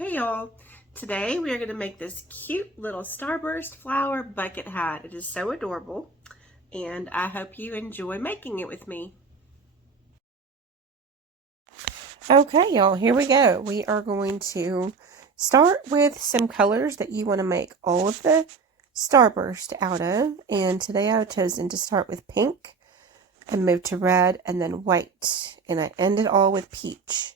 Hey y'all, today we are going to make this cute little starburst flower bucket hat. It is so adorable and I hope you enjoy making it with me. Okay y'all, here we go. We are going to start with some colors that you want to make all of the starburst out of, and today I've chosen to start with pink and move to red and then white, and I end it all with peach.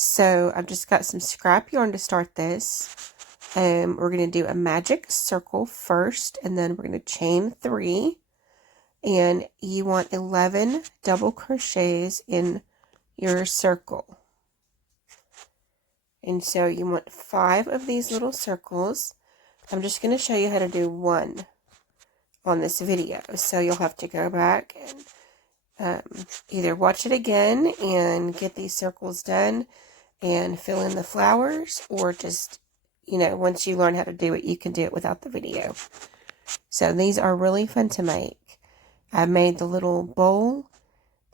So I've just got some scrap yarn to start this. We're going to do a magic circle first, and then we're going to chain 3. And you want 11 double crochets in your circle. And so you want 5 of these little circles. I'm just going to show you how to do one on this video. So you'll have to go back and either watch it again and get these circles done and fill in the flowers, or just, once you learn how to do it, you can do it without the video. So these are really fun to make. I made the little bowl,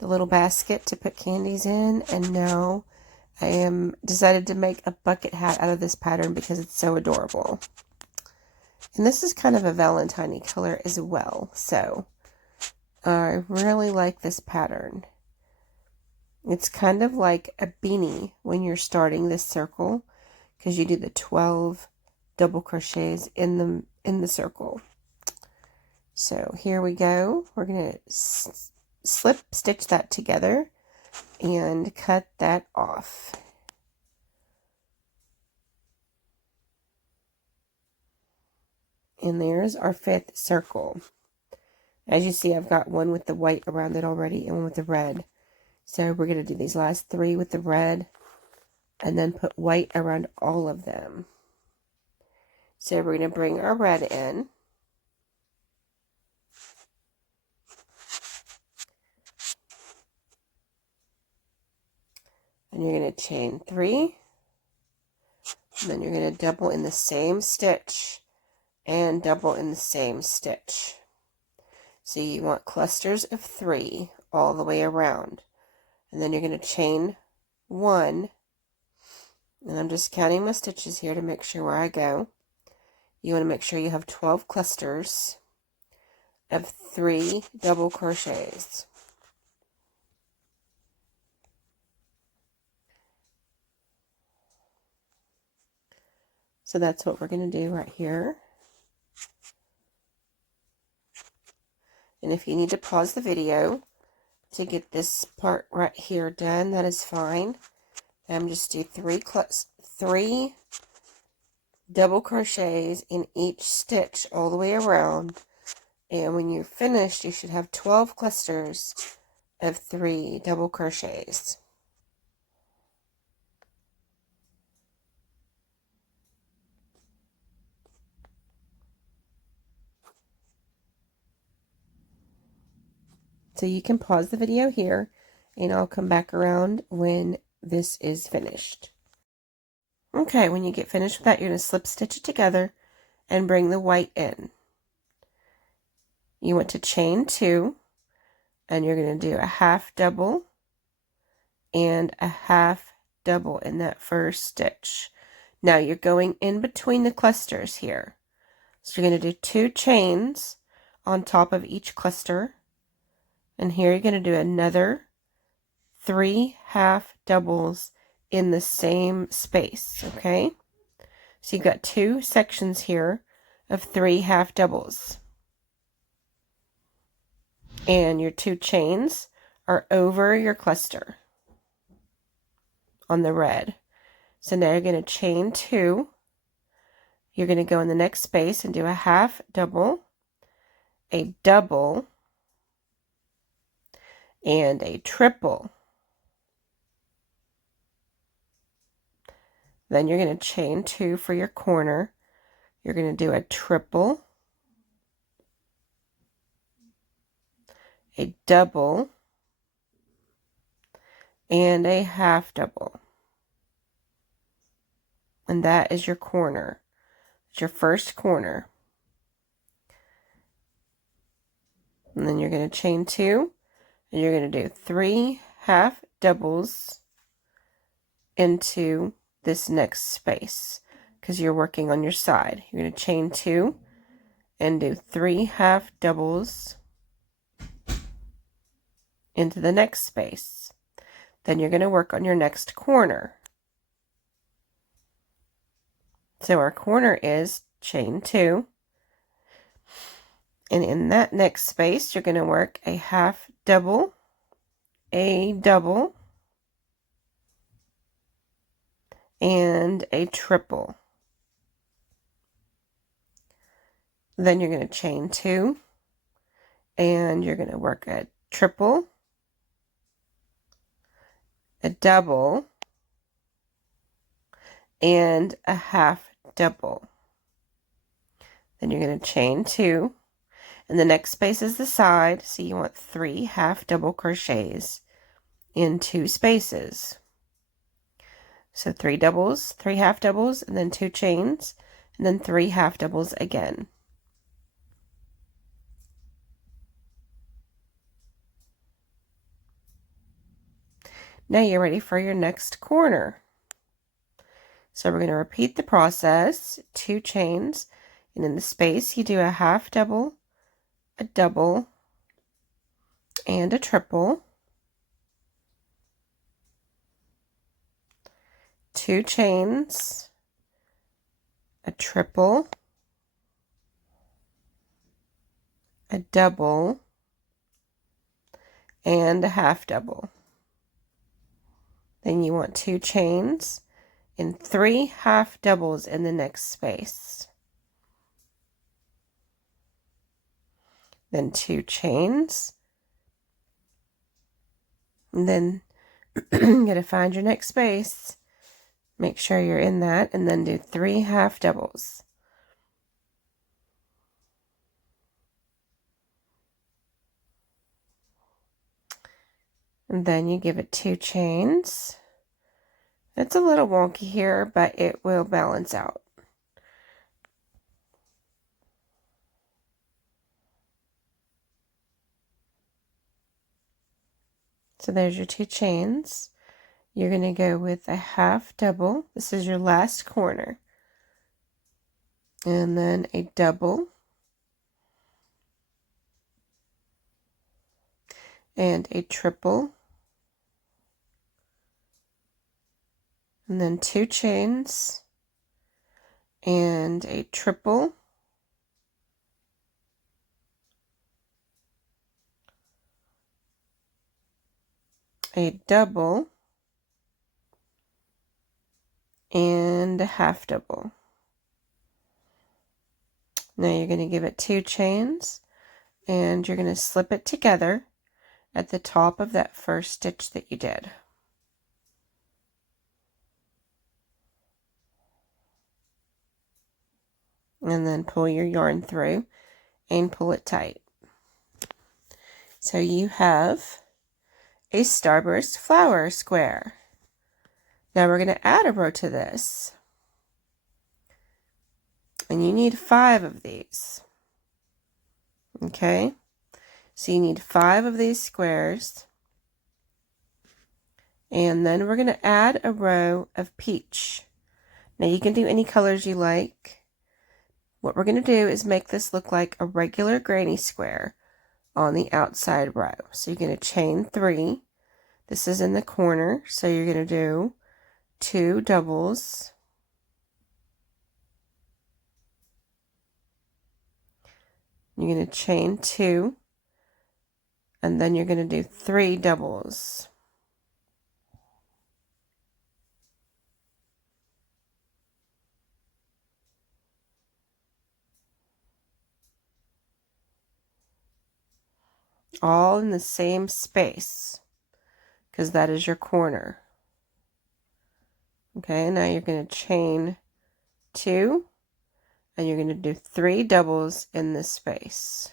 the little basket to put candies in, and now I am decided to make a bucket hat out of this pattern because it's so adorable. And this is kind of a Valentine color as well, so I really like this pattern. It's kind of like a beanie when you're starting this circle, because you do the 12 double crochets in the circle. So here we go. We're going to slip stitch that together and cut that off. And there's our 5th circle. As you see, I've got one with the white around it already and one with the red. So we're going to do these last 3 with the red and then put white around all of them. So we're going to bring our red in. And you're going to chain 3. And then you're going to double in the same stitch and double in the same stitch. So you want clusters of 3 all the way around. And then you're going to chain 1. And I'm just counting my stitches here to make sure where I go. You want to make sure you have 12 clusters of 3 double crochets. So that's what we're going to do right here. And if you need to pause the video to get this part right here done, that is fine. Just do 3 double crochets in each stitch all the way around. And when you're finished, you should have 12 clusters of 3 double crochets. So you can pause the video here, and I'll come back around when this is finished. Okay, when you get finished with that, you're going to slip stitch it together and bring the white in. You want to chain 2, and you're going to do a half double and a half double in that first stitch. Now you're going in between the clusters here. So you're going to do 2 chains on top of each cluster. And here you're going to do another 3 half doubles in the same space, okay? So you've got 2 sections here of 3 half doubles. And your 2 chains are over your cluster on the red. So now you're going to chain 2. You're going to go in the next space and do a half double, a double, and a triple. Then you're going to chain 2 for your corner. You're going to do a triple, a double, and a half double. And that is your corner. It's your first corner. And then you're going to chain 2, and you're going to do 3 half doubles into this next space because you're working on your side. You're going to chain 2 and do 3 half doubles into the next space. Then you're going to work on your next corner. So our corner is chain 2, and in that next space you're going to work a half double, a double, and a triple. Then you're going to chain 2, and you're going to work a triple, a double, and a half double. Then you're going to chain 2, and the next space is the side, so you want 3 half double crochets in 2 spaces. So 3 doubles, 3 half doubles, and then 2 chains, and then 3 half doubles again. Now you're ready for your next corner. So we're going to repeat the process, 2 chains, and in the space you do a half double, a double, and a triple, 2 chains, a triple, a double, and a half double. Then you want 2 chains and 3 half doubles in the next space. Then 2 chains. And then you gotta find your next space. Make sure you're in that, and then do 3 half doubles. And then you give it 2 chains. It's a little wonky here, but it will balance out. So there's your 2 chains. You're going to go with a half double. This is your last corner. And then a double. And a triple. And then 2 chains. And a triple. A double. And a half double. Now you're going to give it 2 chains, and you're going to slip it together at the top of that first stitch that you did. And then pull your yarn through and pull it tight. So you have a Starburst flower square. Now we're going to add a row to this. And you need 5 of these. Okay? So you need 5 of these squares. And then we're going to add a row of peach. Now you can do any colors you like. What we're going to do is make this look like a regular granny square on the outside row. So you're going to chain 3. This is in the corner, so you're going to do 2 doubles. You're going to chain 2, and then you're going to do 3 doubles. All in the same space, because that is your corner. Okay, now you're going to chain 2, and you're going to do 3 doubles in this space,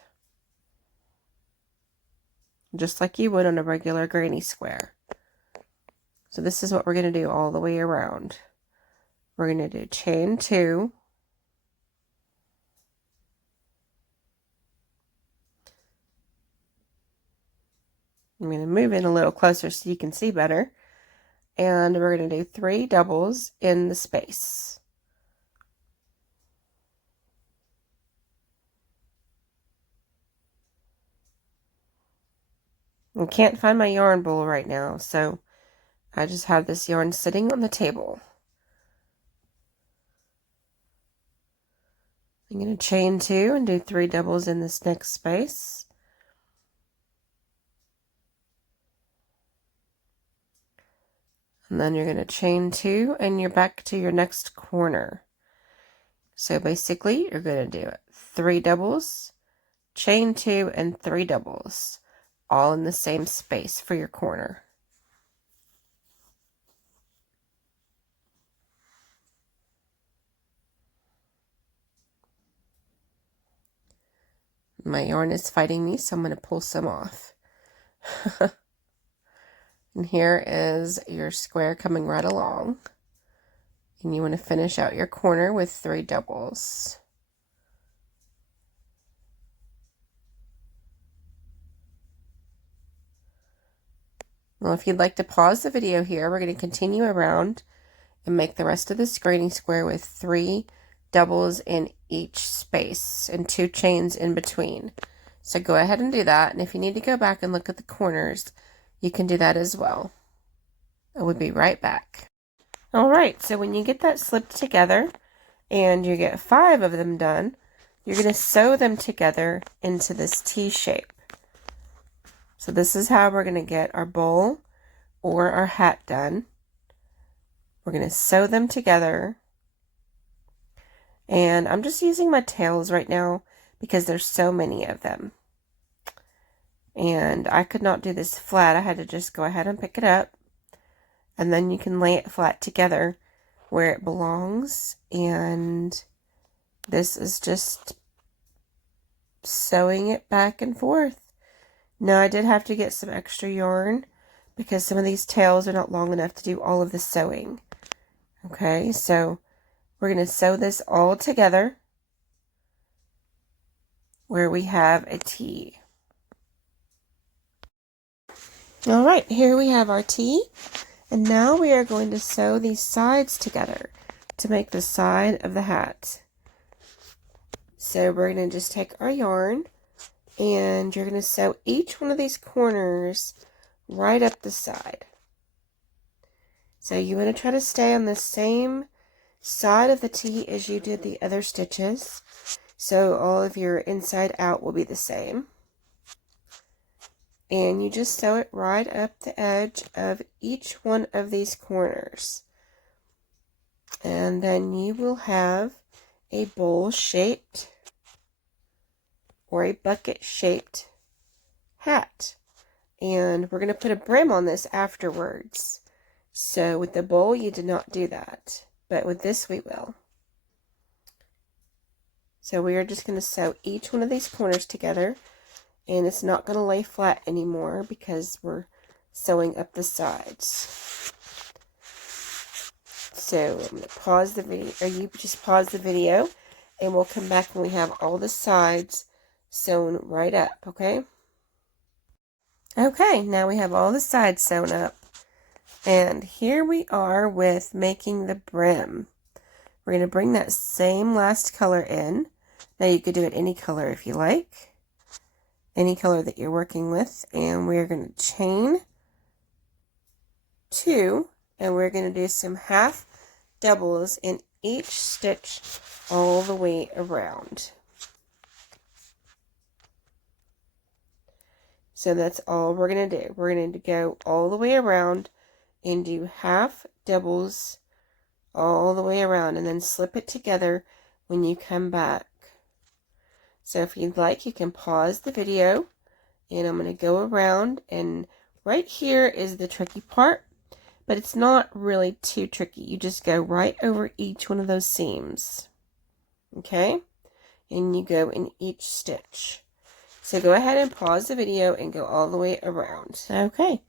just like you would on a regular granny square. So this is what we're going to do all the way around. We're going to do chain 2, I'm going to move in a little closer so you can see better. and we're going to do 3 doubles in the space. I can't find my yarn bowl right now, so I just have this yarn sitting on the table. I'm going to chain 2 and do 3 doubles in this next space. And then you're going to chain 2 and you're back to your next corner. So basically you're going to do 3 doubles, chain 2 and 3 doubles, all in the same space for your corner. My yarn is fighting me, so I'm going to pull some off. And here is your square coming right along. And you want to finish out your corner with 3 doubles. Well, if you'd like to pause the video here, we're going to continue around and make the rest of this granny square with 3 doubles in each space and 2 chains in between. So go ahead and do that, and if you need to go back and look at the corners, you can do that as well. I will be right back. Alright, so when you get that slipped together and you get 5 of them done, you're going to sew them together into this T shape. So this is how we're going to get our bowl or our hat done. We're going to sew them together. And I'm just using my tails right now because there's so many of them. And I could not do this flat. I had to just go ahead and pick it up. And then you can lay it flat together where it belongs. And this is just sewing it back and forth. Now I did have to get some extra yarn because some of these tails are not long enough to do all of the sewing. Okay, so we're going to sew this all together where we have a T. All right, here we have our T, and now we are going to sew these sides together to make the side of the hat. So we're going to just take our yarn, and you're going to sew each one of these corners right up the side. So you want to try to stay on the same side of the T as you did the other stitches, so all of your inside out will be the same. And you just sew it right up the edge of each one of these corners. And then you will have a bowl-shaped or a bucket-shaped hat. And we're going to put a brim on this afterwards. So with the bowl, you did not do that. But with this, we will. So we are just going to sew each one of these corners together. And it's not going to lay flat anymore because we're sewing up the sides. So I'm going to pause the video, or you just pause the video, and we'll come back when we have all the sides sewn right up, okay? Okay, now we have all the sides sewn up. And here we are with making the brim. We're going to bring that same last color in. Now you could do it any color if you like. Any color that you're working with, and we're going to chain 2, and we're going to do some half doubles in each stitch all the way around. So that's all we're going to do. We're going to go all the way around and do half doubles all the way around, and then slip it together when you come back. So if you'd like, you can pause the video, and I'm going to go around, and right here is the tricky part, but it's not really too tricky. You just go right over each one of those seams, okay? And you go in each stitch. So go ahead and pause the video and go all the way around. Okay,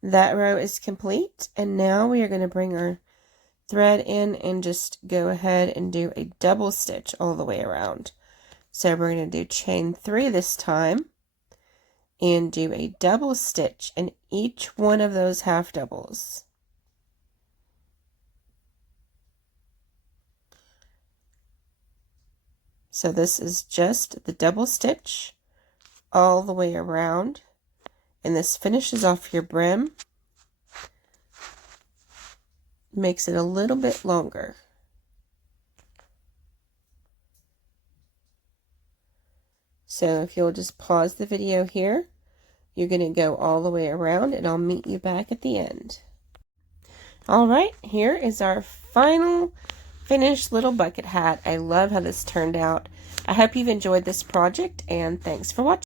that row is complete, and now we are going to bring our thread in and just go ahead and do a double stitch all the way around. So we're going to do chain 3 this time and do a double stitch in each one of those half doubles. So this is just the double stitch all the way around, and this finishes off your brim, makes it a little bit longer. So if you'll just pause the video here, you're going to go all the way around, and I'll meet you back at the end. All right, here is our final finished little bucket hat. I love how this turned out. I hope you've enjoyed this project, and thanks for watching.